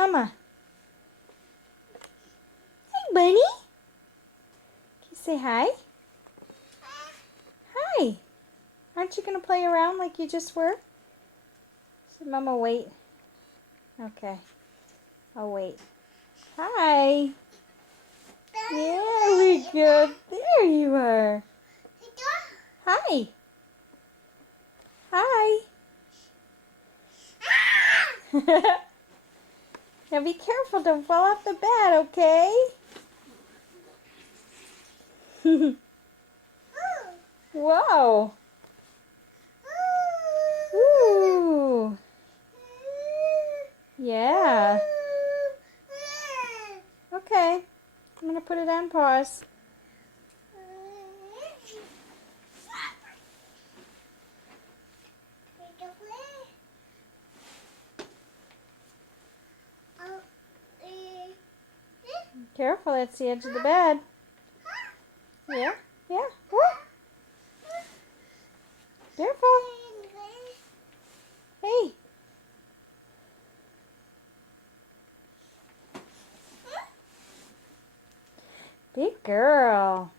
Mama. Hi, Bunny. Can you say hi? Hi. Aren't you going to play around like you just were? Should Mama wait? Okay. I'll wait. Hi. There we go. There you are. Hi. Hi. Now be careful, don't fall off the bed, okay? Whoa. Ooh. Yeah. Okay. I'm going to put it on pause. Careful, that's the edge of the bed. Yeah, yeah. Woo. Careful. Hey. Big girl.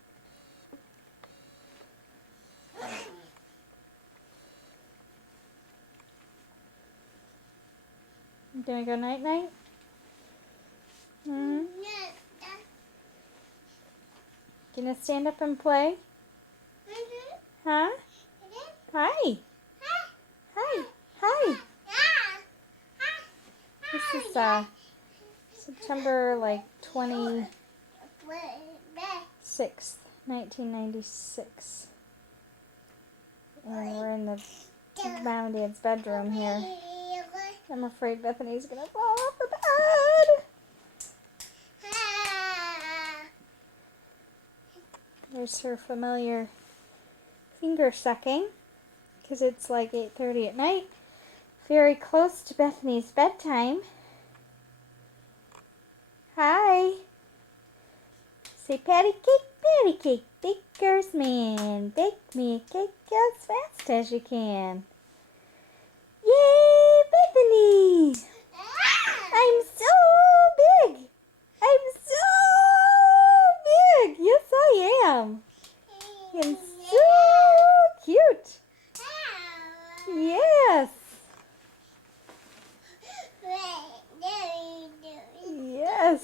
You gonna go night-night? Hmm? Gonna stand up and play? Huh? Hi. Hi. Hi. This is September 26th, 1996. And we're in the Mom and Dad's bedroom here. I'm afraid Bethany's gonna fall off the bed. There's her familiar finger sucking, because it's like 8:30 at night. Very close to Bethany's bedtime. Hi. Say patty cake, baker's man. Bake me a cake as fast as you can. Yay, Bethany! I'm so big! I'm so big! Yes, I am. I'm so cute. Yes. Yes.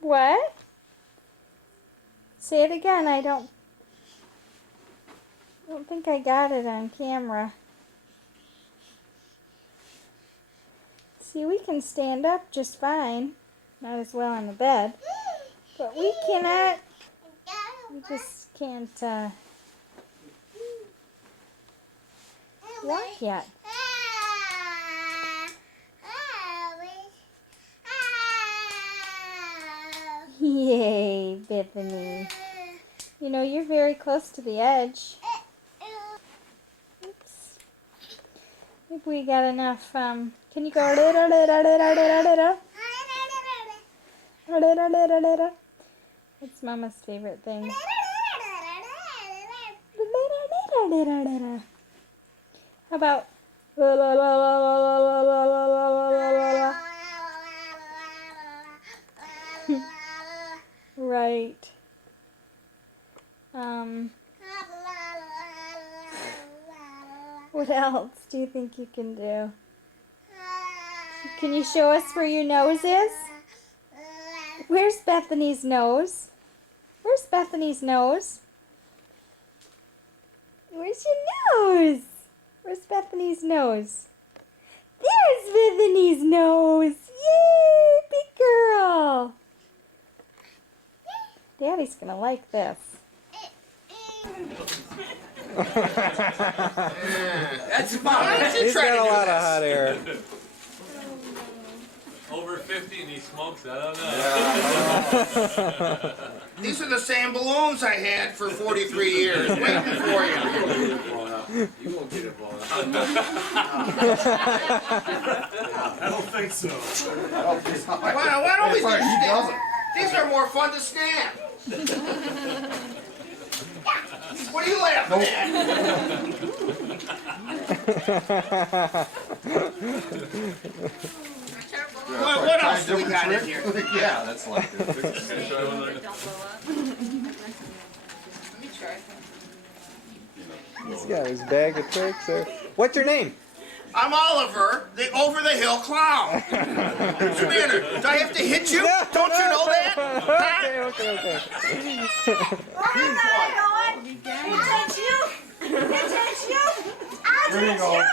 What? Say it again. I don't think I got it on camera. See, we can stand up just fine. Not as well on the bed. But we cannot. We just can't walk yet. Yay, Bethany. You know, you're very close to the edge. Oops. Maybe we got enough. Can you go? It's Mama's favorite thing. How about? Right. What else do you think you can do? Can you show us where your nose is? Where's Bethany's nose? Where's Bethany's nose? Where's your nose? Where's Bethany's nose? There's Bethany's nose! Yay, big girl! Daddy's gonna like this. That's fine. He's got a lot of hot air. Over 50 and he smokes, I don't know. These are the same balloons I had for 43 years, waiting for you. You won't get it blown out. I don't think so. Why don't we just stand? These are more fun to stand. What are you laughing at? What else do we got in here? Yeah, that's like it. Try one of Let me try. He's got his bag of tricks there. What's your name? I'm Oliver, the over-the-hill clown. What's the matter? Do I have to hit you? No, Don't you know that? Okay. There you go.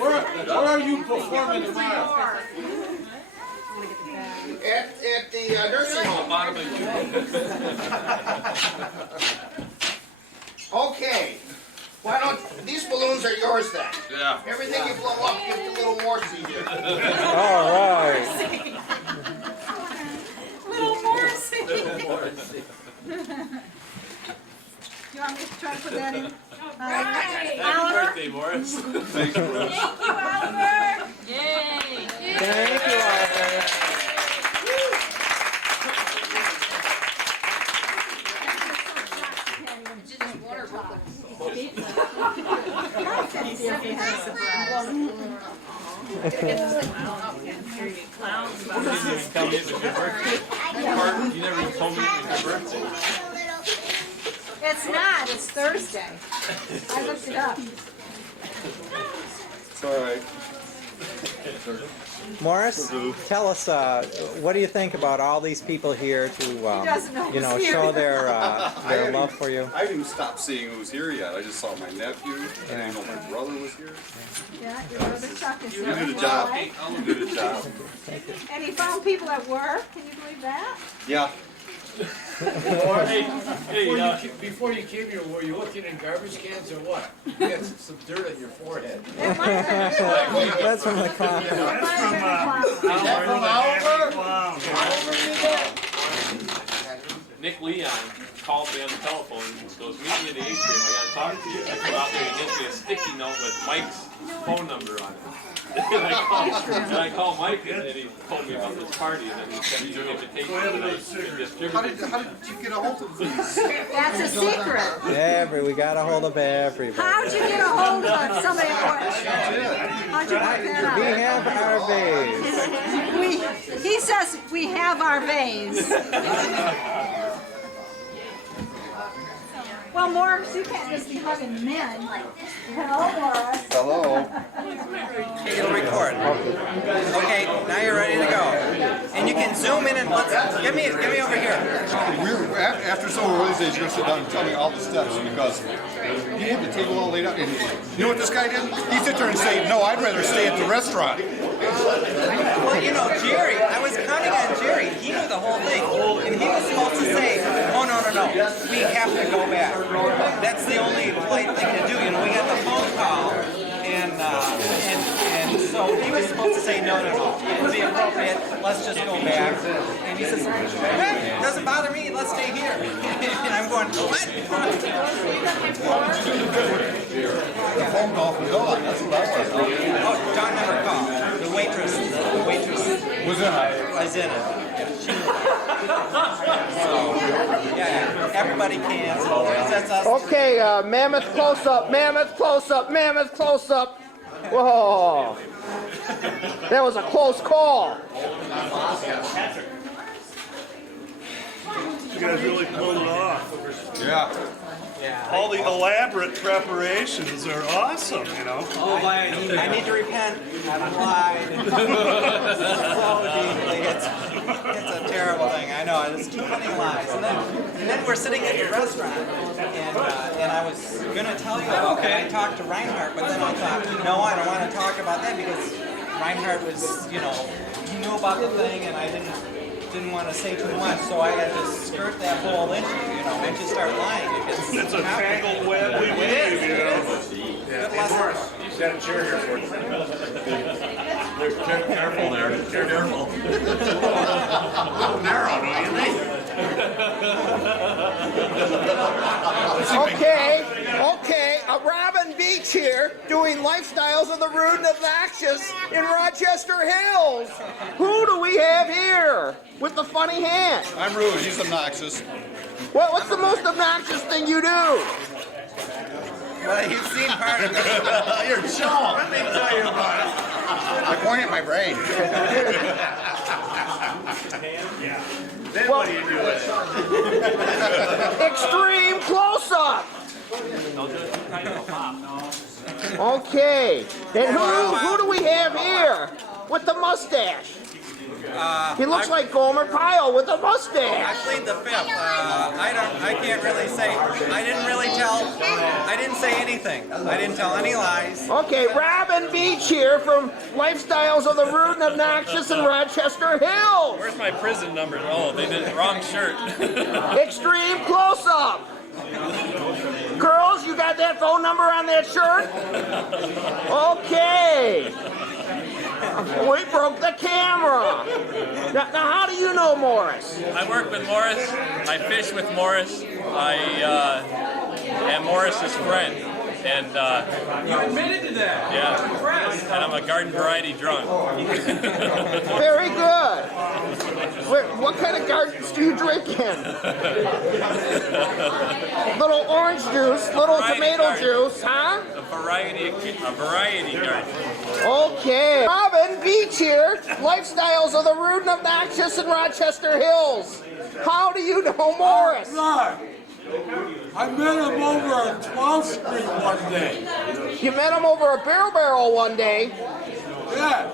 Where are you performing tomorrow? At the nursing home. bottom of you. Okay. Why don't these balloons are yours then? Yeah. Everything you blow up, give it a little more to you. All right. Little Morrissey. You want me to try to put that in? Happy birthday, Morris. Thanks, Bruce. Thank you, Oliver. Yay. Thank you, Oliver. You didn't even tell me it was your birthday. Pardon? You never even told me it was your birthday. It's not, it's Thursday. I looked it up. It's all right. Morris, tell us, what do you think about all these people here to, doesn't know you know, who's here. show their love for you? I haven't even stopped seeing who's here yet. I just saw my nephew. I didn't even know my brother was here. Yeah, your brother Chuck is You here. did a job. Right? You did a job. And he found people at work, can you believe that? Yeah. Before you came here, were you looking in garbage cans or what? You had some dirt on your forehead. It might have been That's from the clown. it might have been a clown. Nick Leon called me on the telephone and goes, meet me in the atrium, I gotta talk to you. I come out there and he gives me a sticky note with Mike's phone number on it. And I call Mike and he told me about this party and then he sent me an invitation and I distributed How it. did you get a hold of these? That's a secret. We got a hold of everybody. How'd you get a hold of somebody at work? How'd you work that We out? have our base. He says we have our vase. Well, Morris, you can't just be hugging men. Hello, Morris. Hello. It'll record. Okay, now you're ready to go. And you can zoom in and give me over here. After several release days, you're gonna sit down and tell me all the steps because you have the table all laid out. And you know what this guy did? He sit there and say, "No, I'd rather stay at the restaurant." Well, you know, Jerry, I was counting on Jerry. He knew the whole thing. And he was supposed to say, oh, no. We have to go back. That's the only polite thing to do. You know, we got the phone call. And so he was supposed to say, no. It would be appropriate. Let's just go back. And he says, hey, doesn't bother me. Let's stay here. And I'm going, what? The phone call from Dawn. That's what I was. Oh, John never called. The waitress Was in it. was in it. So, yeah, everybody can. So that's us. Okay, mammoth close up, mammoth close up, mammoth close up. Whoa. That was a close call. You guys really pulled it off. Yeah. All the elaborate preparations are awesome, you know. Oh, I need to repent. I've lied so deeply. It's a terrible thing. I know. There's too many lies. And then we're sitting at the restaurant, and I was going to tell you about that. I talked to Reinhardt, but then I thought, no, I don't want to talk about that because Reinhardt was, you know, he knew about the thing, and I didn't want to say too much, so I had to skirt that whole issue, you know, once you start lying, It's a tangled web we weave, you know. Good lesson. You got a chair here for you. Careful there. Careful. Narrow, don't you think? Okay, Robin Beach here, doing Lifestyles of the Rude and Obnoxious in Rochester Hills. Who do we have here with the funny hand? I'm rude. He's obnoxious. What's the most obnoxious thing you do? Well, you've seen part of it. You're Joe. Let me tell you about it. I point at my brain. Then what do you do with it? Extreme close-up. Okay. And who do we have here with the mustache? He looks like Gomer Pyle with a I mustache. plead the fifth. I can't really say. I didn't say anything. I didn't tell any lies. Okay, Robin Beach here from Lifestyles of the Rude and Obnoxious in Rochester Hills. Where's my prison number? Oh, they did the wrong shirt. Extreme close-up. Girls, you got that phone number on that shirt? Okay. We broke the camera. Now how do you know Morris? I work with Morris. I fish with Morris. I am Morris's friend. And you admitted to that. Yeah. I'm impressed. And I'm a garden variety drunk. Very good. What kind of gardens do you drink in? Little orange juice, little tomato juice, huh? A variety garden. Okay. Robin Beach here, Lifestyles of the Rude and Obnoxious in Rochester Hills. How do you know Morris? I met him over on 12th Street one day. You met him over a beer barrel one day. Yeah,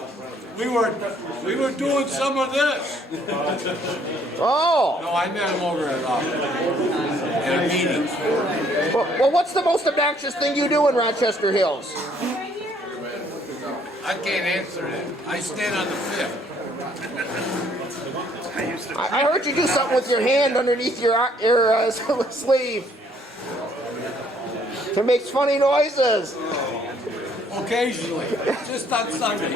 we were doing some of this. Oh. No, I met him over at a meeting. Well, what's the most obnoxious thing you do in Rochester Hills? I can't answer that. I stand on the fifth. I heard you do something with your hand underneath your sleeve. It makes funny noises. Occasionally, just on Sunday.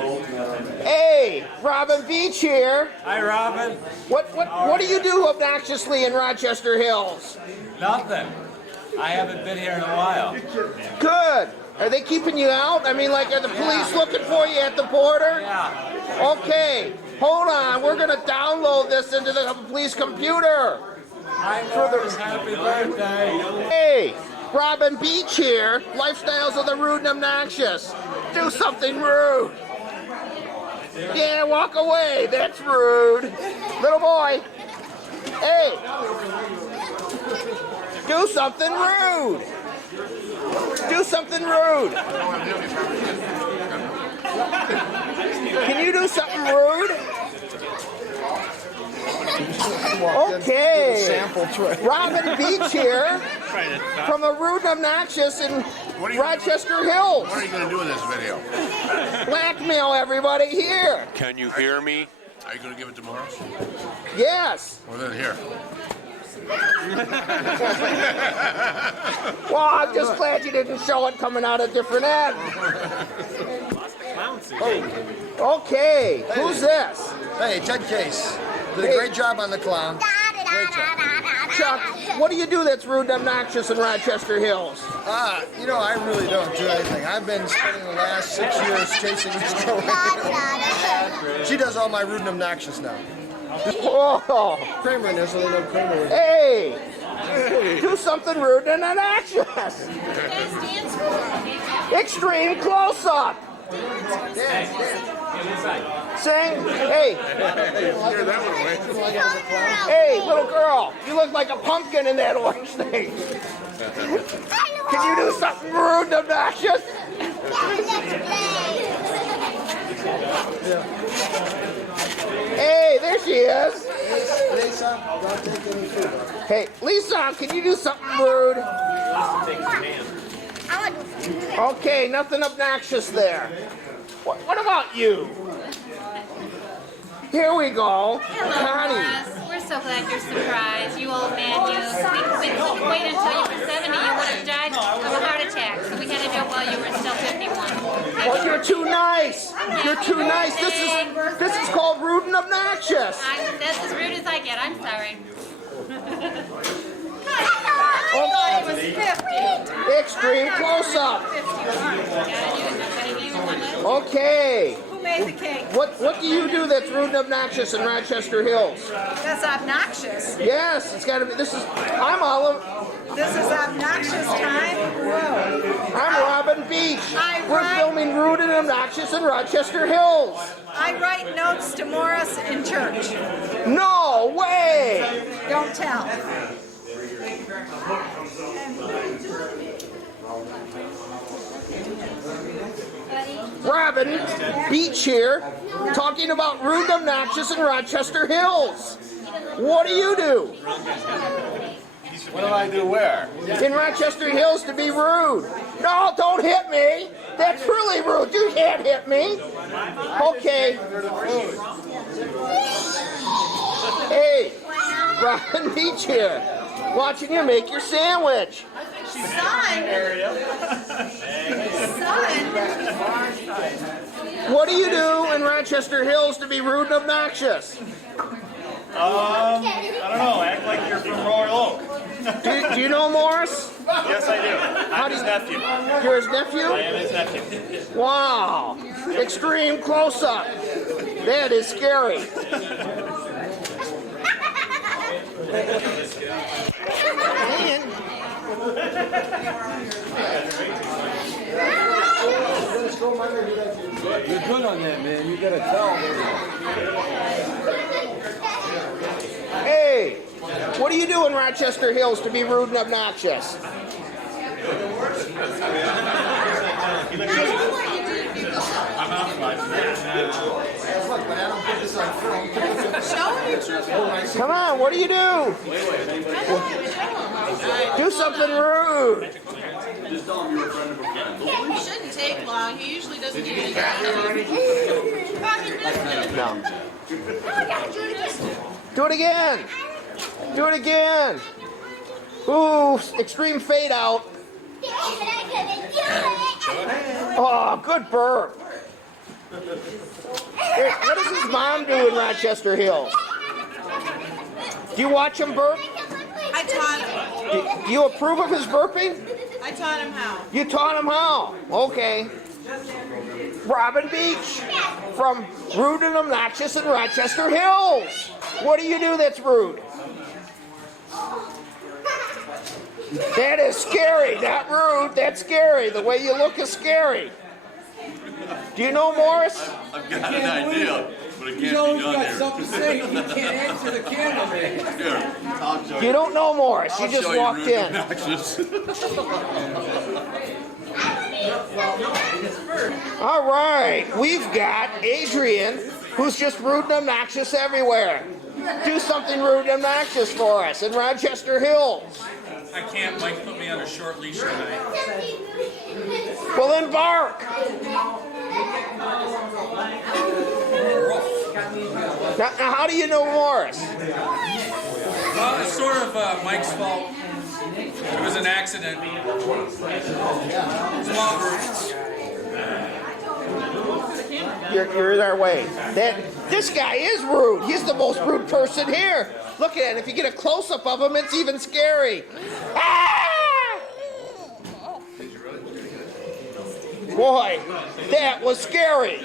Hey, Robin Beach here. Hi, Robin. What do you do obnoxiously in Rochester Hills? Nothing. I haven't been here in a while. Good. Are they keeping you out? I mean, like, are the police looking for you at the border? Yeah. Okay. Hold on. We're going to download this into the police computer. Hi, Morris. Happy birthday. Hey, Robin Beach here. Lifestyles of the Rude and Obnoxious. Do something rude. Yeah, walk away. That's rude. Little boy. Hey. Do something rude. Do something rude. Can you do something rude? Okay. Robin Beach here from the Rude and Obnoxious in Rochester Hills. What are you going to do with this video? Blackmail everybody here. Can you hear me? Are you going to give it to Morris? Yes. Well, then here. Well, I'm just glad you didn't show it coming out a different end. Okay, who's this? Hey, Ted Case. Did a great job on the clown. Great job. Chuck, what do you do that's rude and obnoxious in Rochester Hills? You know, I really don't do anything. I've been spending the last 6 years chasing this girl. She does all my rude and obnoxious now. Whoa. Kramer in there, so they know Kramer was. Hey, do something rude and obnoxious. Extreme close-up. Sing. Hey. Hey, little girl, you look like a pumpkin in that orange thing. Can you do something rude and obnoxious? Hey, there she is. Hey, Lisa, can you do something rude? Okay, nothing obnoxious there. What about you? Here we go. Connie. We're so glad you're surprised. You old man, you. We wait until you were 70, you would have died of a heart attack. So we had to do it while you were still 51. Well, you're too nice. You're too nice. This is called rude and obnoxious. That's as rude as I get. I'm sorry. Oh, It was 50. extreme close-up. Okay. Who made the cake? What do you do that's rude and obnoxious in Rochester Hills? That's obnoxious. Yes, it's got to be. I'm This is obnoxious time. Whoa. I'm Robin Beach. Hi, We're Ryan. filming Rude and Obnoxious in Rochester Hills. I write notes to Morris in church. No way! Don't tell. Robin Beach here, talking about Rude and Obnoxious in Rochester Hills. What do you do? What do I do where? In Rochester Hills to be rude. No, don't hit me. That's really rude. You can't hit me. Okay. Hey, Robin Beach here, watching you make your sandwich. Son. What do you do in Rochester Hills to be rude and obnoxious? I don't know, act like you're from Royal Oak. Do you know Morris? Yes, I do. I'm his nephew. You're his nephew? I am his nephew. Wow. Extreme close-up. That is scary. You're good on that, man. You gotta tell me. Hey, what do you do in Rochester Hills to be rude and obnoxious? Come on, what do you do? Do something rude. It shouldn't take long. He usually doesn't even No. Do it again. Do it again. Ooh, extreme fade out. Oh, good burp. Hey, what does his mom do in Rochester Hills? Do you watch him burp? I taught him. Do you approve of his burping? I taught him how. You taught him how? Okay. Robin Beach from Rude and Obnoxious in Rochester Hills. What do you do that's rude? That is scary, not rude. That's scary. The way you look is scary. Do you know Morris? I've got an idea, but it can't be done here. Something to say. You can't answer the camera, man. Here, I'll show you. You don't know Morris. You I'll just show you walked rude in. and obnoxious. All right, we've got Adrian, who's just rude and obnoxious everywhere. Do something rude and obnoxious for us in Rochester Hills. I can't. Mike put me on a short leash tonight. Well, then bark. Now, how do you know Morris? Well, it's sort of Mike's fault. It was an accident. Small group. You're in our way. This guy is rude. He's the most rude person here. Look at it. If you get a close-up of him, it's even scary. Ah! Boy, that was scary.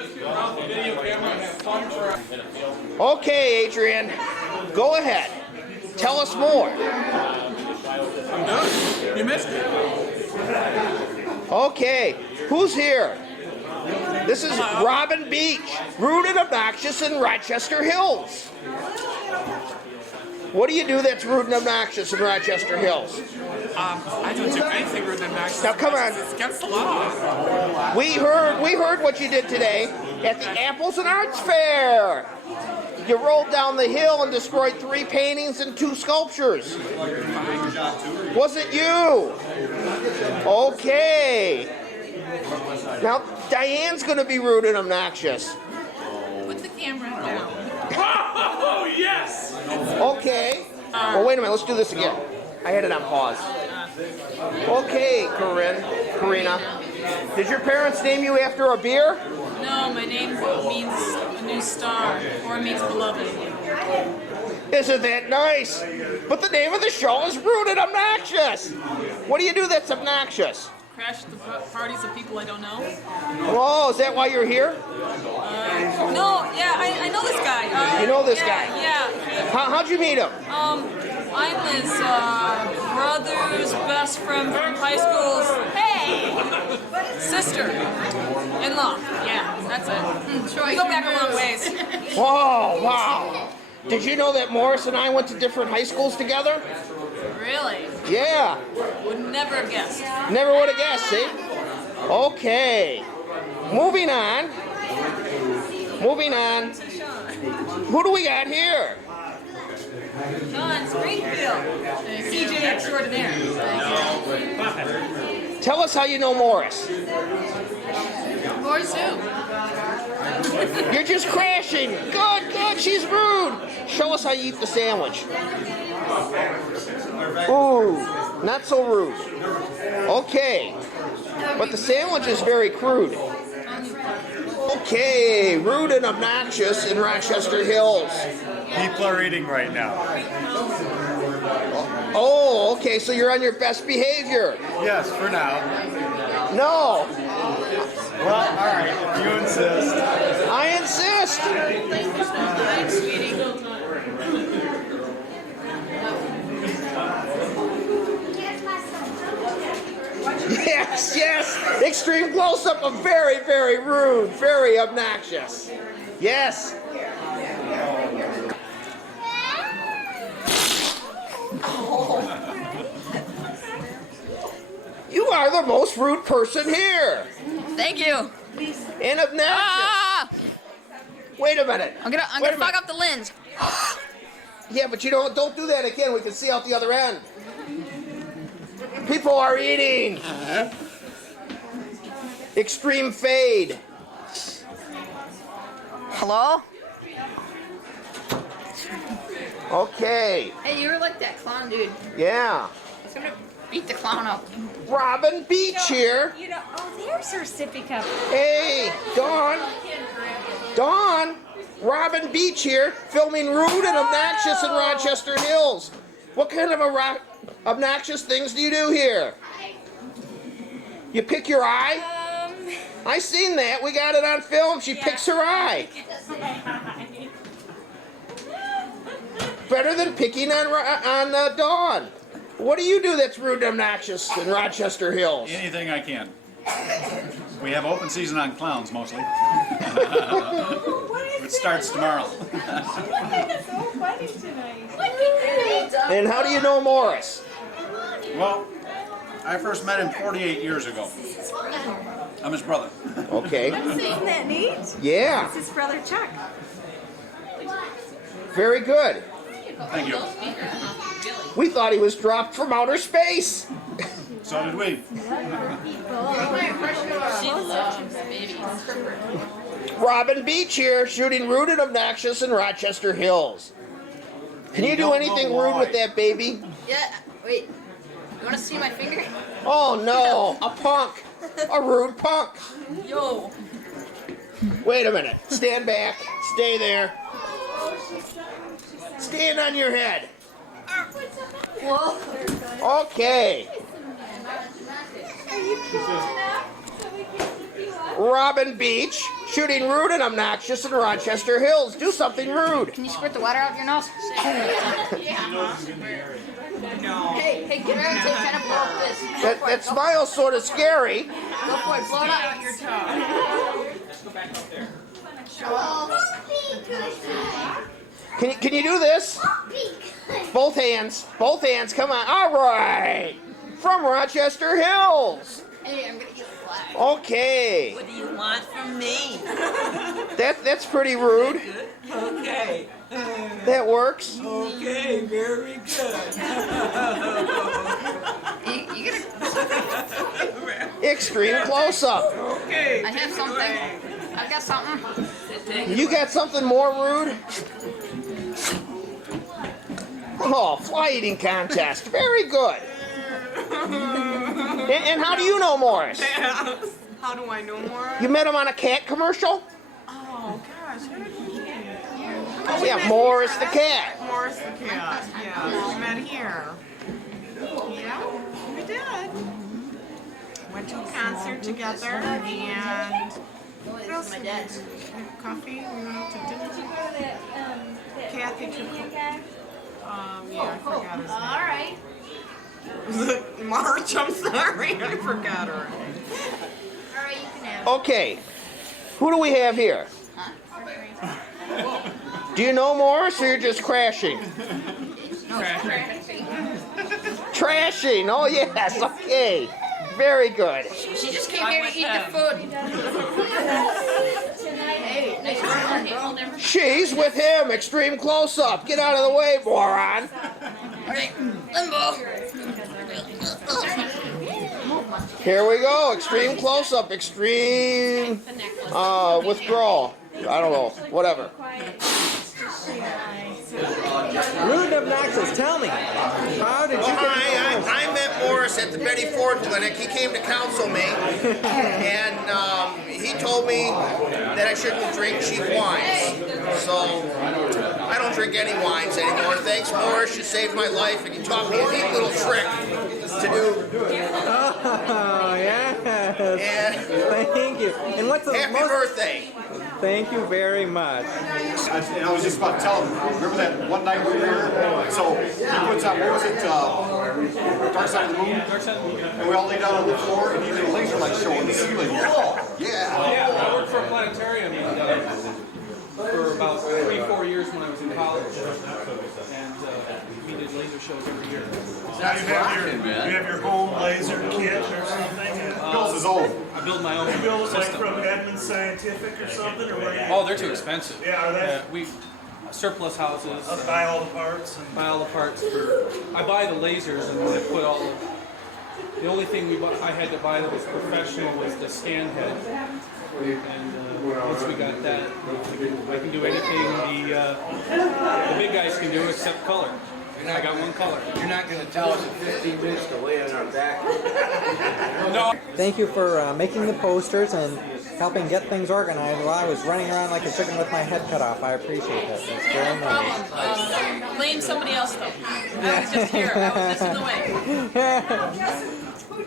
Okay, Adrian, go ahead. Tell us more. I'm done. You missed it. Okay, who's here? This is Robin Beach, rude and obnoxious in Rochester Hills. What do you do that's rude and obnoxious in Rochester Hills? I don't do anything rude and obnoxious. Now come on. It's against the law. We heard what you did today at the Apples and Arts Fair. You rolled down the hill and destroyed 3 paintings and 2 sculptures. Was it you? Okay. Now, Diane's going to be rude and obnoxious. Put the camera down. Oh, yes! Okay. Well, wait a minute. Let's do this again. I had it on pause. Okay, Karina. Did your parents name you after a beer? No, my name means a new star, or it means beloved. Isn't that nice? But the name of the show is Rude and Obnoxious. What do you do that's obnoxious? Crash the parties of people I don't know. Oh, is that why you're here? No, yeah, I know this guy. You know this yeah, guy? Yeah. How'd you meet him? I'm his brother's best friend from high school's sister-in-law. Yeah, that's it. We go back a long ways. Whoa, wow. Did you know that Morris and I went to different high schools together? Really? Yeah. Would never have guessed. Never would have guessed, see? Okay. Moving on. Moving on. Who do we got here? John Springfield. CJ extraordinaire. Tell us how you know Morris. Morris who? You're just crashing. Good, good. She's rude. Show us how you eat the sandwich. Ooh, not so rude. Okay. But the sandwich is very crude. Okay, rude and obnoxious in Rochester Hills. People are eating right now. Oh, okay, so you're on your best behavior. Yes, for now. No. Well, all right, if you insist. I insist. Thanks, sweetie. Yes, yes. Extreme close-up of very, very rude, very obnoxious. Yes. You are the most rude person here. Thank you. And obnoxious. Wait a minute. I'm gonna fuck up the lens. Yeah, but you don't do that again. We can see out the other end. People are eating. Extreme fade. Hello? Okay. Hey, you were like that clown dude. Yeah. I was gonna beat the clown up. Robin Beach here. You know, oh, there's her sippy cup. Hey, Dawn. Dawn. Robin Beach here, filming rude and obnoxious in Rochester Hills. What kind of obnoxious things do you do here? You pick your eye? I seen that. We got it on film. She picks her eye. Better than picking on Dawn. What do you do that's rude and obnoxious in Rochester Hills? Anything I can. We have open season on clowns mostly. It starts tomorrow. So funny tonight. And how do you know Morris? Well, I first met him 48 years ago. I'm his brother. Okay. Isn't that neat? Yeah. It's his brother Chuck. Very good. Thank you. We thought he was dropped from outer space. So did we. Robin Beach here, shooting rude and obnoxious in Rochester Hills. Can you do anything rude with that baby? Yeah, wait. You wanna see my finger? Oh no, a punk. A rude punk. Yo. Wait a minute. Stand back. Stay there. Stand on your head. Whoa. Okay. Robin Beach, shooting rude and obnoxious in Rochester Hills. Do something rude. Can you squirt the water out your nose? Hey, get ready to kind of blow up this. That smile's sort of scary. Go for it, blow it out your tongue. Can you do this? Both hands. Both hands. Come on. All right. From Rochester Hills. Hey, I'm gonna eat the flag. Okay. What do you want from me? That's pretty rude. Okay. That works. Okay, very good. You gotta. Extreme close-up. Okay. I have something. I've got something. You got something more rude? Oh, fly eating contest. Very good. And how do you know Morris? How do I know more? You met him on a cat commercial? Oh gosh, how did you get here? Yeah, Morris the cat. Morris the cat. Yeah, we met here. Yeah, we did. Went to a concert together and what else? My dad. Coffee. We went out to dinner. Kathy took. Yeah, I forgot his name. All right. March, I'm sorry, I forgot her. All right, you can have it. Okay, who do we have here? Do you know Morris, or you're just crashing? Trashing, oh yes, okay. Very good. She just came here to eat the food. Hey, nice work. She's with him, extreme close-up. Get out of the way, moron. Okay, limbo. Here we go, extreme close-up, extreme withdrawal. I don't know, whatever. Rude and obnoxious, tell me, how did you get I met Morris at the Betty Ford Clinic. He came to counsel me, and he told me that I shouldn't drink cheap wines. So I don't drink any wines anymore. Thanks, Morris. You saved my life, and you taught me a neat little trick to do. Oh, yes. Thank you. And what's the Happy birthday. Thank you very much. And I was just about to tell him, remember that one night we were here? So he puts on, what was it, Dark Side of the Moon? And we all lay down on the floor, and he did a laser light show in the ceiling. Oh, yeah. Yeah, I worked for a planetarium for about 3-4 years when I was in college. And we did laser shows every year. Now you have your home laser kit or something? Bill's his own. I build my own You build it like system. from Edmund Scientific or something? Or what do you Oh, they're too expensive. Yeah, are they? We surplus houses. Buy all the parts? Buy all the parts. I buy the lasers and I put all of. The only thing I had to buy that was professional was the scan head. And once we got that, I can do anything the big guys can do except color. I got one color. You're not going to tell us in 15 minutes to lay on our back. No. Thank you for making the posters and helping get things organized while I was running around like a chicken with my head cut off. I appreciate that. It's very nice. Blame somebody else though. I was just here. I was just in the way.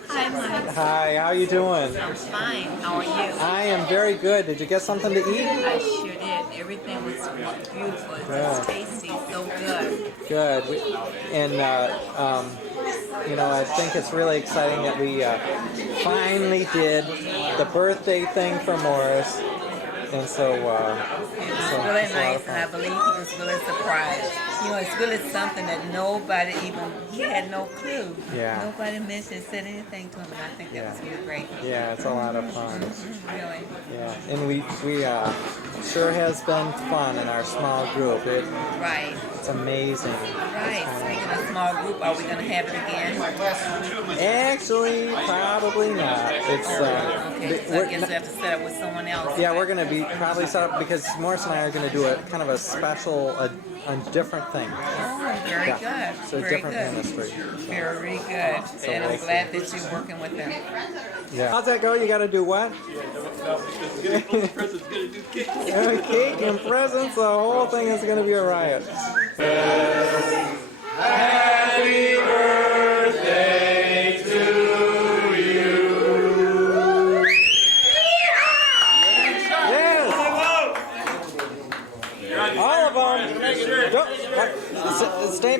Hi, Mike. Hi, how you doing? I'm fine. How are you? I am very good. Did you get something to eat? I sure did. Everything was beautiful. It was tasty. So good. Good. You know, I think it's really exciting that we finally did the birthday thing for Morris. And so, it was really nice, and I believe he was really surprised. You know, it's really something that nobody he had no clue. Yeah. Nobody mentioned, said anything to him, and I think that was really great. Yeah, it's a lot of fun. Really. Yeah, and we sure has been fun in our small group. Right. It's amazing. Right. Speaking of small group, are we going to have it again? Actually, probably not. It's okay, so I guess we have to set up with someone else. Yeah, we're going to be probably set up because Morris and I are going to do a kind of a special, a different thing. Oh, very good. So very different good. ministry. Very good. And I'm glad that you're working with them. Yeah. How's that go? You got to do what? Cake and presents. The whole thing is going to be a riot. Happy birthday to you. Yes. All of them.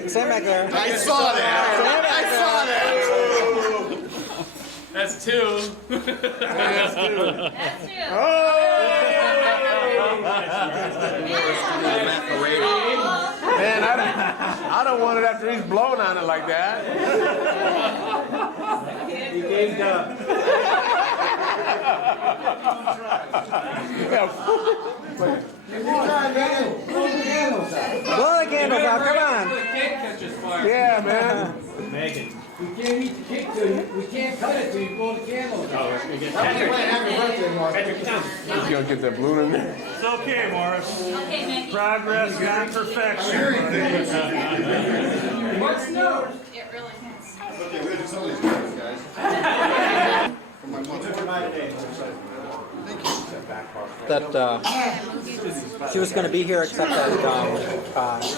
Stand back there. I saw that. That's two. That's two. Man, I don't want it after he's blown on it like that. He came down. Blow the candles out, come on. Yeah, man. Megan. We can't eat the cake till we can't cut it till you blow the candles out. Happy birthday, Morris. He's gonna get that balloon in there. It's okay, Morris. Okay, Maggie. Progress, not perfection. What's new? It really is. Okay, we're gonna do some of these cards, guys. For my mother. That she was going to be here, except that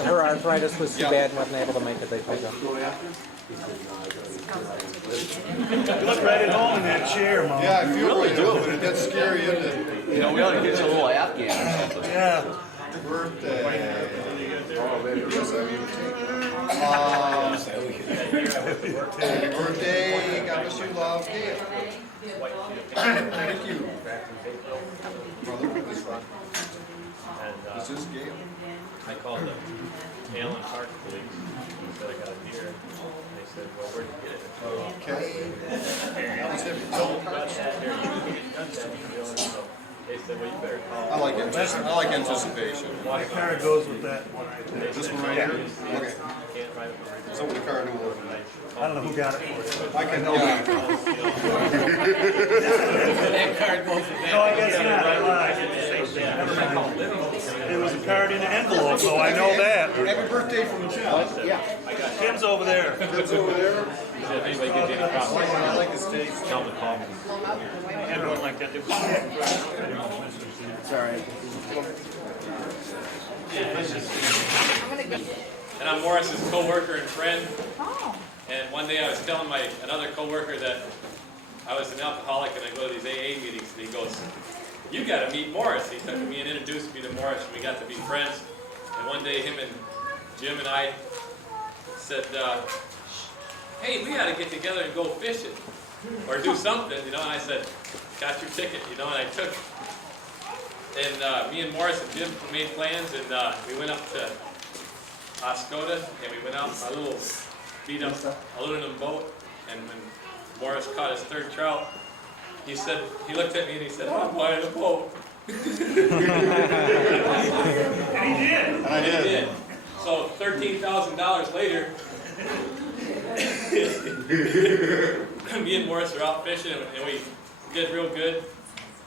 her arthritis was too bad and wasn't able to make it. They told her. You look right at home in that chair, Mom. Yeah, I feel really good, but that's scary, isn't it? You know, we ought to get you a little Afghan or something. Yeah. birthday. Oh, baby, yes, I need to take. Happy birthday. God bless you, love, Gail. Thank you. Brother, this one. This is Gail. I called the Allen Park police. I said I got a deer. And they said, well, where'd you get it? Okay. That was him. They said, well, you better call. I like anticipation. My car goes with that one right there. This one right here? Okay. So the car knew what I don't know who got it for you. I can know. That card goes with that. No, I guess not. I lied. Never mind. It was a card in an envelope, so I know that. Happy birthday from Michelle. Yeah. Tim's over there. Tim's over there. He said, if anybody gives you any problems, I like his taste. tell them to call me. I had one like that. Sorry. And I'm Morris's co-worker and friend. Oh. And one day I was telling another co-worker that I was an alcoholic and I go to these AA meetings, and he goes, you got to meet Morris. He took me and introduced me to Morris, and we got to be friends. And one day him and Jim and I said, hey, we got to get together and go fishing or do something, you know. And I said, got your ticket, you know, and I took. And me and Morris and Jim made plans, and we went up to Oscoda, and we went out in a little beat-up aluminum boat. And when Morris caught his third trout, he said, he looked at me and he said, I'm buying a boat. And he did. And I did. So $13,000 later, me and Morris are out fishing, and we did real good.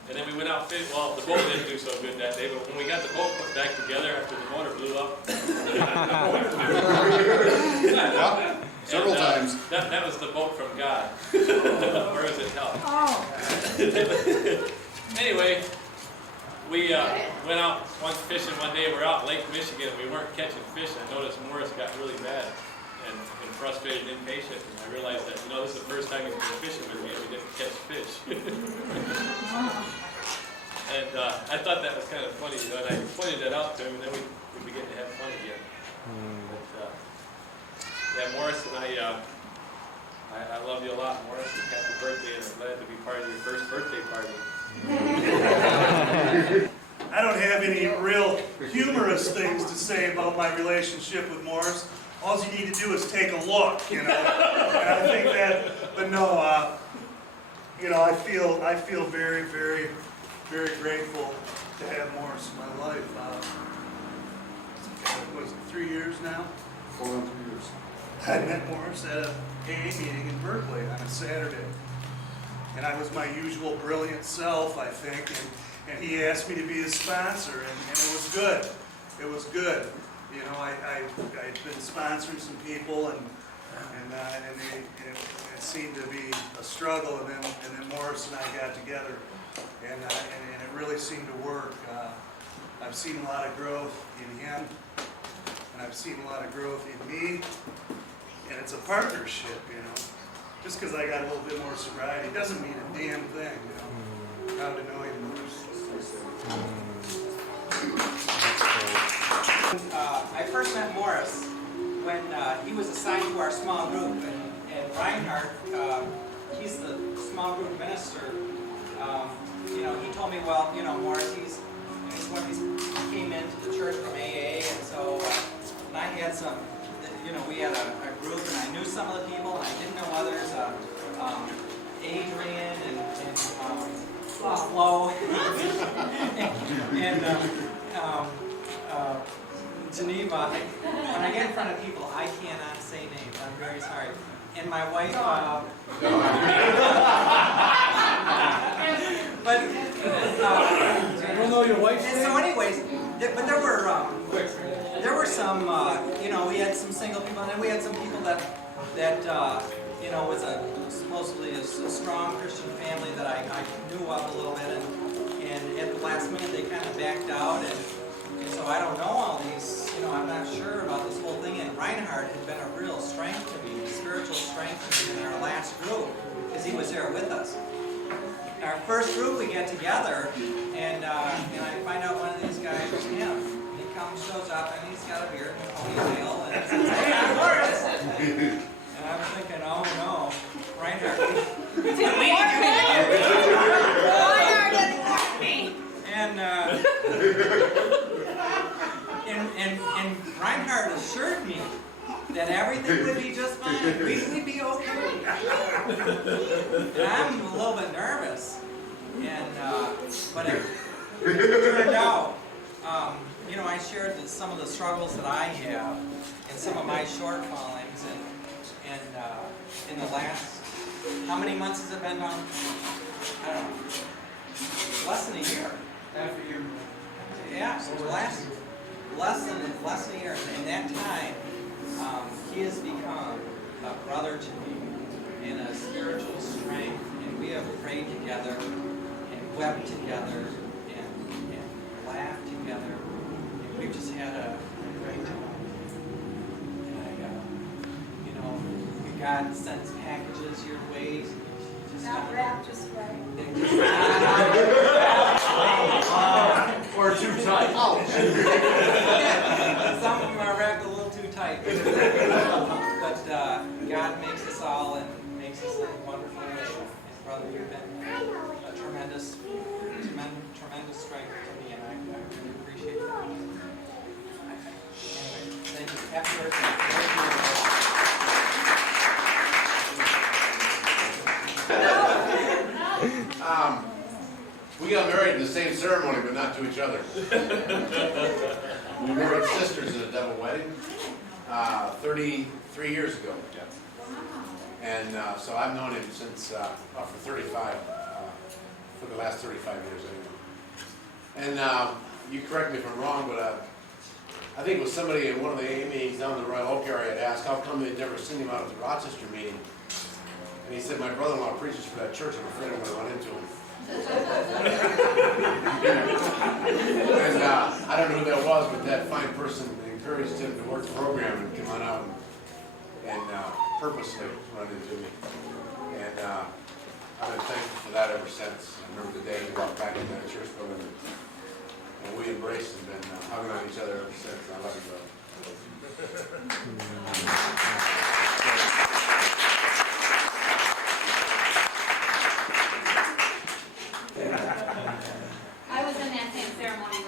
And then we went out fishing. Well, the boat didn't do so good that day, but when we got the boat put back together after the motor blew up. Yeah, several times. That was the boat from God. Or was it hell? Oh. Anyway, we went out fishing one day. We were out in Lake Michigan, and we weren't catching fish. I noticed Morris got really mad and frustrated and impatient. And I realized that, you know, this is the first time he's been fishing with me and we didn't catch fish. And I thought that was kind of funny, you know, and I pointed that out to him, and then we began to have fun again. But, yeah, Morris and I love you a lot, Morris, and happy birthday, and I'm glad to be part of your first birthday party. I don't have any real humorous things to say about my relationship with Morris. All you need to do is take a look, you know. And I think that, but no, you know, I feel very, very, very grateful to have Morris in my life. What is it, 3 years now? 4 3 years. I met Morris at a AA meeting in Berkeley on a Saturday. And I was my usual brilliant self, I think, and he asked me to be his sponsor, and it was good. It was good. You know, I'd been sponsoring some people, and it seemed to be a struggle, and then Morris and I got together, and it really seemed to work. I've seen a lot of growth in him, and I've seen a lot of growth in me, and it's a partnership, you know. Just because I got a little bit more sobriety doesn't mean a damn thing, you know. Proud to know him, Morris. I first met Morris when he was assigned to our small group, and Reinhardt, he's the small group minister. You know, he told me, well, you know, Morris, he's when he came into the church from AA, and so and I had some, you know, we had a group, and I knew some of the people, and I didn't know others. Adrian and Flo and Geneva. When I get in front of people, I cannot say names. I'm very sorry. And my wife. But I don't know your wife's name. So, anyways, but there were some. You know, we had some single people, and then we had some people that you know, was supposedly a strong Christian family that I knew of a little bit, and at the last minute they kind of backed out, and so I don't know all these, you know, I'm not sure about this whole thing, and Reinhardt had been a real strength to me, spiritual strength to me in our last group, because he was there with us. Our first group we get together, and I find out one of these guys was him. He got a beard and a ponytail, and hey, I'm Morris. And I was thinking, oh no, Reinhardt. And Reinhardt assured me that everything would be just fine. We'd be okay. And I'm a little bit nervous. And but it turned out, you know, I shared some of the struggles that I have and some of my shortfallings. And in the last, how many months has it been, Tom? I don't know. Less than a year. Half a year. Yeah, so less than a year. And in that time, he has become a brother to me in a spiritual strength. And we have prayed together and wept together and laughed together. And we've just had a great time. And you know, God sends packages your way. Not wrapped just right. Or too tight. Some of them are wrapped a little too tight. But God makes us all and makes us a wonderful nation. And brother, you've been a tremendous strength to me, and I really appreciate that. Anyway, thank you. Happy birthday. We got married in the same ceremony, but not to each other. We married sisters in a double wedding 33 years ago. And so I've known him since, for 35, for the last 35 years anyway. And you correct me if I'm wrong, but I think it was somebody in one of the AA meetings down in the Royal Oak area had asked how come they'd never seen him out at the Rochester meeting. And he said, my brother-in-law preaches for that church, I'm afraid I'm going to run into him. And I don't know who that was, but that fine person encouraged him to work the program and come on out and purposely run into me. And I've been thankful for that ever since. I remember the day he walked back into that church building and we embraced and been hugging on each other ever since. I love you, brother. I was in that same ceremony.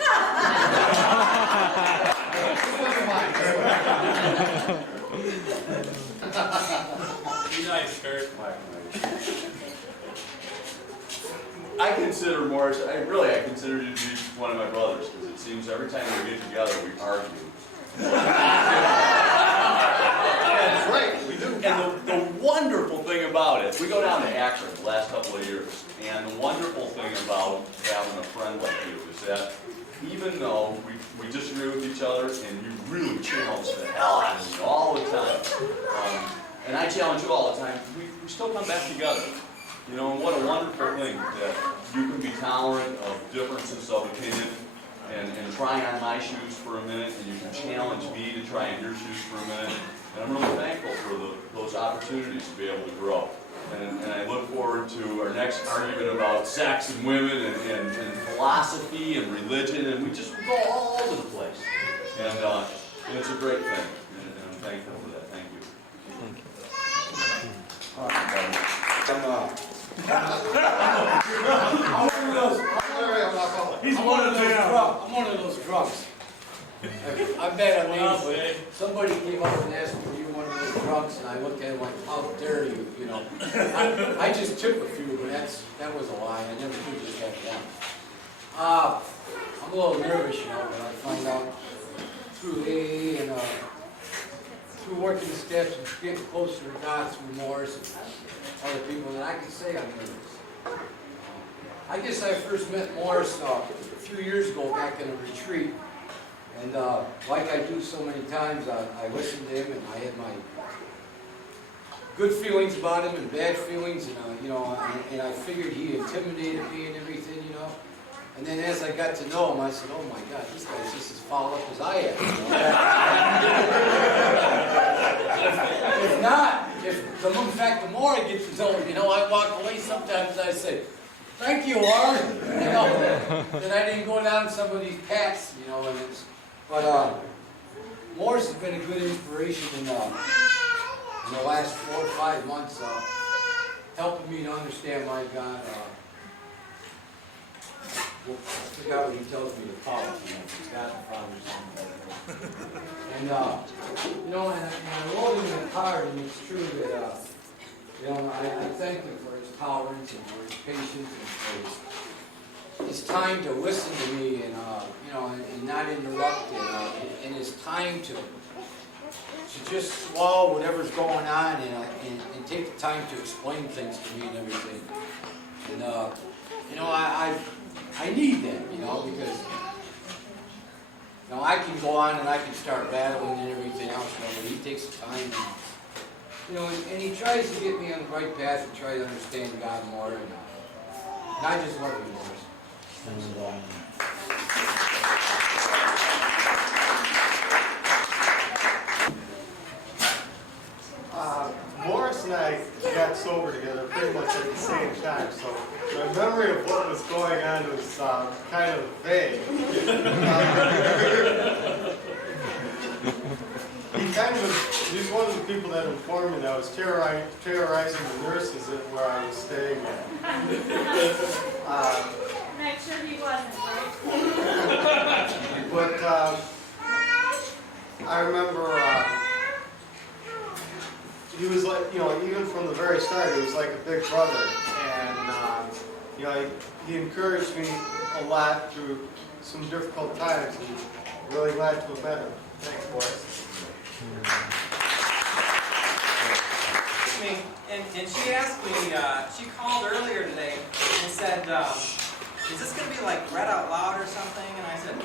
Be nice, Kurt. I consider Morris, I consider you to be one of my brothers, because it seems every time we get together, we argue. That's right, we do. And the wonderful thing about it, we go down to Akron the last couple of years, and the wonderful thing about having a friend like you is that even though we disagree with each other, and you really challenge the hell out of me all the time, and I challenge you all the time, we still come back together. You know, and what a wonderful thing that you can be tolerant of differences of opinion and try on my shoes for a minute, and you can challenge me to try on your shoes for a minute. And I'm really thankful for those opportunities to be able to grow. And I look forward to our next argument about sex and women and philosophy and religion, and we just go all over the place. And it's a great thing, and I'm thankful for that. Thank you. I'm one of those drunks. I'm bad on names, but somebody came up and asked me, were you one of those drunks? And I looked at him like, how dare you, you know. I just took a few, but that was a lie. I never did just have one. I'm a little nervous, you know, when I find out through AA and through working the steps and getting closer to God through Morris and other people, that I can say I'm nervous. I guess I first met Morris a few years ago back in a retreat. And like I do so many times, I listened to him and I had my good feelings about him and bad feelings, and you know, and I figured he intimidated me and everything, you know. And then as I got to know him, I said, oh my God, this guy's just as fouled up as I am. You know? In fact, the more I get to know him, you know, I walk away sometimes and I say, thank you, Lord. You know, and I didn't go down some of these paths, you know, and it's, but Morris has been a good inspiration in the last 4 or 5 months, helping me to understand my God. Well, I forgot what he tells me to follow. It's God the Father, Son, and Holy Ghost. And you know, and I wrote him in the card, and it's true that you know, I thank him for his tolerance and for his patience and for his time to listen to me and you know, and not interrupt and his time to just swallow whatever's going on and take the time to explain things to me and everything. And you know, I need that, you know, because you know, I can go on and I can start battling and everything else, you know, but he takes the time and, you know, and he tries to get me on the right path and try to understand God more, and I just love you, Morris. Morris and I got sober together pretty much at the same time, so my memory of what was going on was kind of vague. He's one of the people that informed me that I was terrorizing the nurses at where I was staying at. Make sure he wasn't, right? But I remember he was like, you know, even from the very start, he was like a big brother, and you know, he encouraged me a lot through some difficult times, and I'm really glad to have met him. Thanks, Boris. And she asked me, she called earlier today and said, is this going to be like read out loud or something? And I said,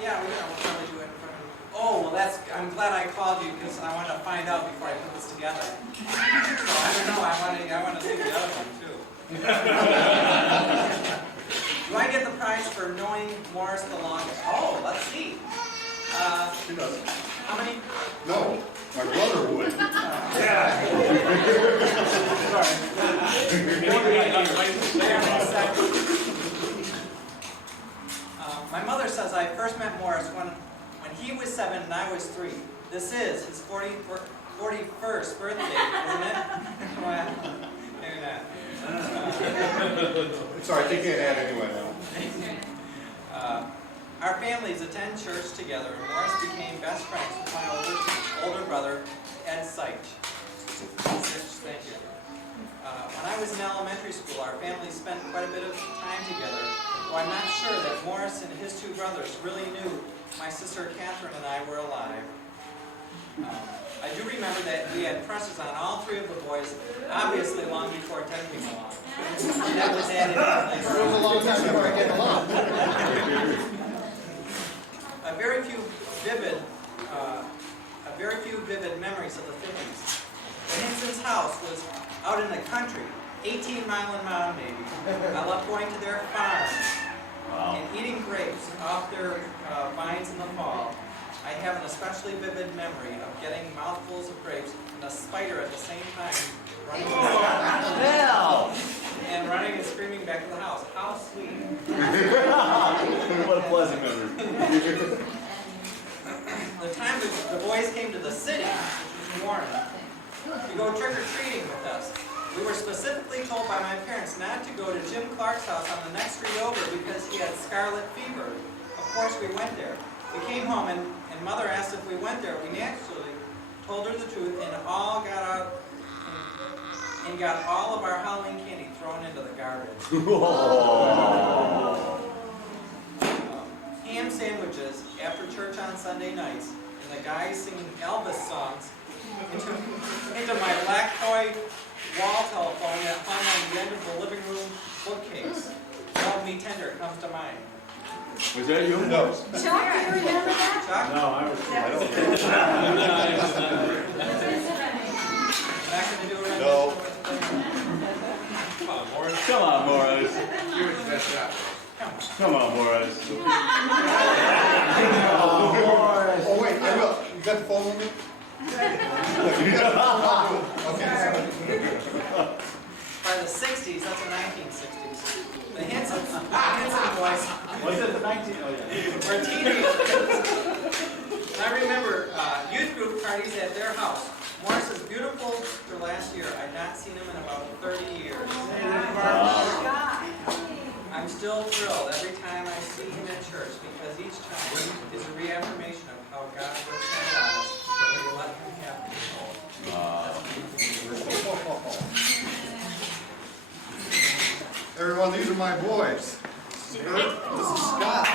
yeah, we'll probably do it in front of you. Oh, well, I'm glad I called you because I wanted to find out before I put this together. So I don't know, I want to see the other one too. Do I get the prize for knowing Morris the longest? Oh, let's see. She doesn't. How many? No, my brother would. My mother says I first met Morris when he was 7 and I was 3. This is his 41st birthday, isn't it? Well, maybe not. It's all right, they can't add anyway now. Our families attend church together, and Morris became best friends with my older brother, Ed Seich. Thank you. When I was in elementary school, our family spent quite a bit of time together, though I'm not sure that Morris and his 2 brothers really knew my sister Catherine and I were alive. I do remember that we had crushes on all 3 of the boys, obviously long before Ted came along. That was added in. It was a long time before I came along. Very few vivid memories of the 50s. The Hinson's house was out in the country, 18-mile maybe. I loved going to their farm and eating grapes off their vines in the fall. I have an especially vivid memory of getting mouthfuls of grapes and a spider at the same time running and running and screaming back to the house. How sweet. What a pleasant memory. The time the boys came to the city, which was Warren, to go trick-or-treating with us. We were specifically told by my parents not to go to Jim Clark's house on the next street over because he had scarlet fever. Of course, we went there. We came home and Mother asked if we went there. We naturally told her the truth and all got out and got all of our Halloween candy thrown into the garbage. Ham sandwiches after church on Sunday nights, and the guys singing Elvis songs into my black toy wall telephone that hung on the end of the living room bookcase. Love Me Tender comes to mind. Was that you? No. Chuck, do you remember that? Chuck? No, I was. Not going to do it? No. Come on, Morris. Come on, Morris. Give it the best shot. Come on, Morris. Oh, wait, I will. You got the phone number? Okay. By the 60s, that's the 1960s. The Hinson boys Was it the 19? Oh, yeah. were teenagers. And I remember parties at their house. Morris is beautiful for last year. I've not seen him in about 30 years. I'm still thrilled every time I see him at church because each time is a reaffirmation of how God works in our lives when we let him have control. Everyone, these are my boys. This is Scott.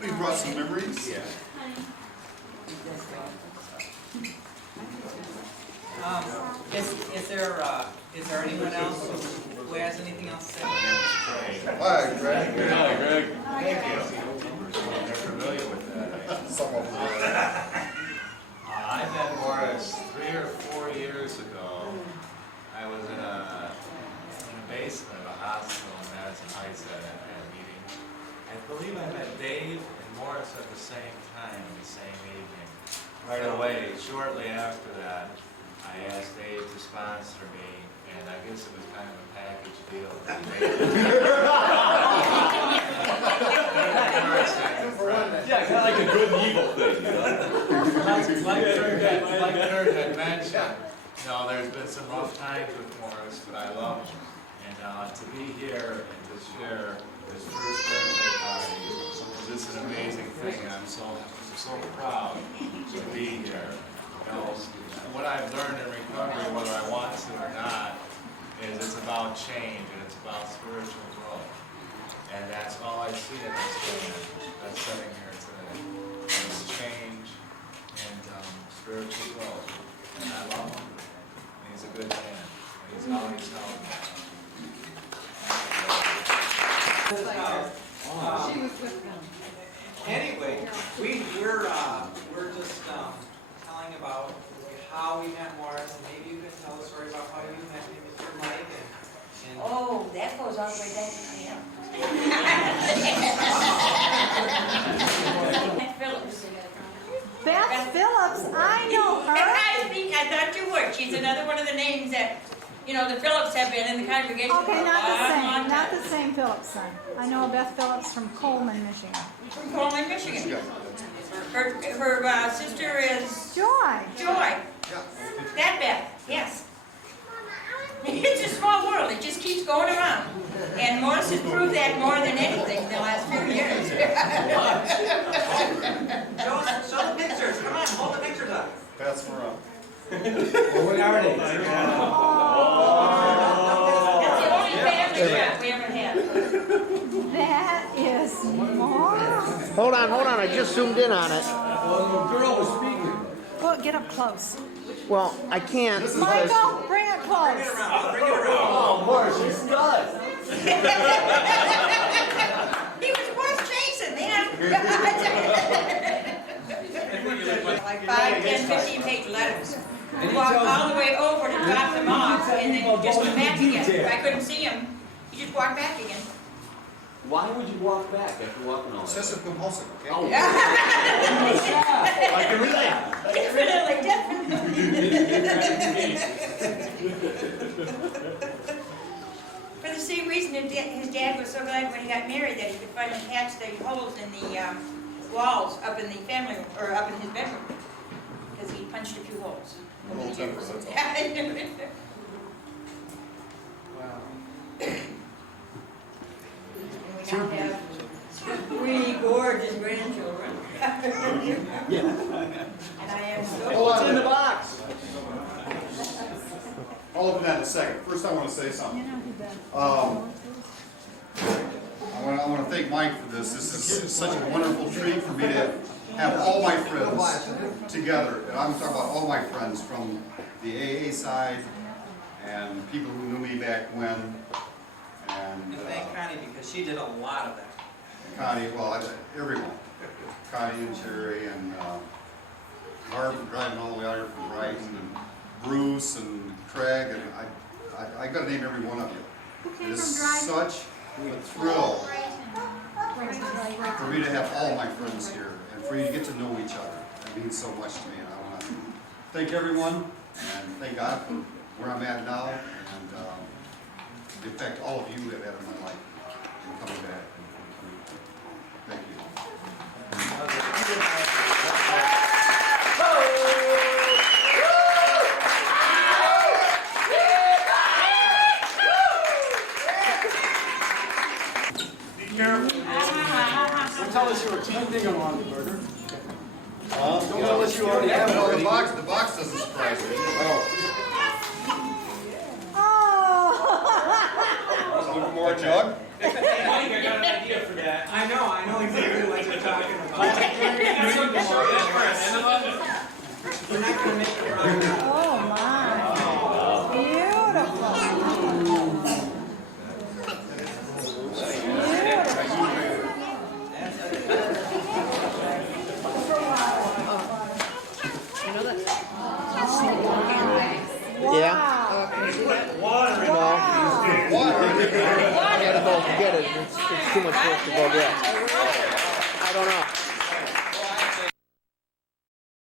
We brought some memories. Yeah. Is there anyone else who has anything else to say? Hi, Greg. Hi, Greg. Thank you. You're familiar with that. Some of them. I met Morris 3 or 4 years ago. I was in a basement of a hospital in Madison Heights at a meeting. I believe I met Dave and Morris at the same time, the same evening. Right away, shortly after that, I asked Dave to sponsor me, and I guess it was kind of a package deal. Yeah, kind of like a good and evil thing, you know? Like Kurt had mentioned, you know, there's been some rough times with Morris, but I love him. And to be here and to share his first birthday party is just an amazing thing. And I'm so proud to be here. You know, what I've learned in recovery, whether I want to or not, is it's about change and it's about spiritual growth. And that's all I see in this man that's sitting here today. It's change and spiritual growth. And I love him. And he's a good man. And he's always helped me. Anyway, we're just telling about how we met Morris, and maybe you can tell a story about how you met him with your Mike. And oh, that goes all the way back to him. Beth Phillips. Beth Phillips, I know her. I thought you would. She's another one of the names that, you know, the Phillips have been in the congregation for Okay, a not the long, same, long not time. the same Phillips son. I know Beth Phillips from Coleman, Michigan. From Coleman, Michigan. Her sister is Joy. Joy. That Beth, yes. It's a small world. It just keeps going around. And Morris has proved that more than anything in the last few years. show the pictures. Come on, hold the pictures up. Pass them around. Well, what are they? That's the only family shot we ever had. That is Morris. Hold on, I just zoomed in on it. Well, the girl was speaking. Well, get up close. Well, I can't because... Michael, bring it close. Bring it around. Bring it around. Oh, Morris, he's done. He was worth chasing, man. Like 5, 10, 15 page letters. We walked all the way over to drop them off and then just went back again. If I couldn't see him, you just walked back again. Why would you walk back after walking all that? Obsessive compulsive, okay? Oh, I can relate. Definitely. For the same reason his dad was so glad when he got married that he could finally patch the holes in the walls up in the family, or up in his bedroom. Because he punched a few holes. Over the years. We now have 3 gorgeous grandchildren. And I am so... What's in the box? I'll open that in a second. First, I want to say something. I want to thank Mike for this. This is such a wonderful treat for me to have all my friends together. And I'm talking about all my friends from the AA side and people who knew me back when. And thank Connie because she did a lot of that. Connie, well, everyone. Connie and Sherry and Barb for driving all the way out here from Brighton, and Bruce and Craig, and I got to name every one of you. It is such a thrill for me to have all my friends here and for you to get to know each other. It means so much to me, and I want to thank everyone. And thank God for where I'm at now, and the effect all of you have had on my life. And coming back. Thank you. Be careful. Don't tell us you were tending on the burger. Don't tell us you already have one. The box doesn't surprise me. Looking more jug? Mike, I got an idea for that. I know exactly what you're talking about. We're not gonna make it right now. Oh my. Beautiful. Yeah. Water. No. Water. I gotta go get it. It's too much work to go get.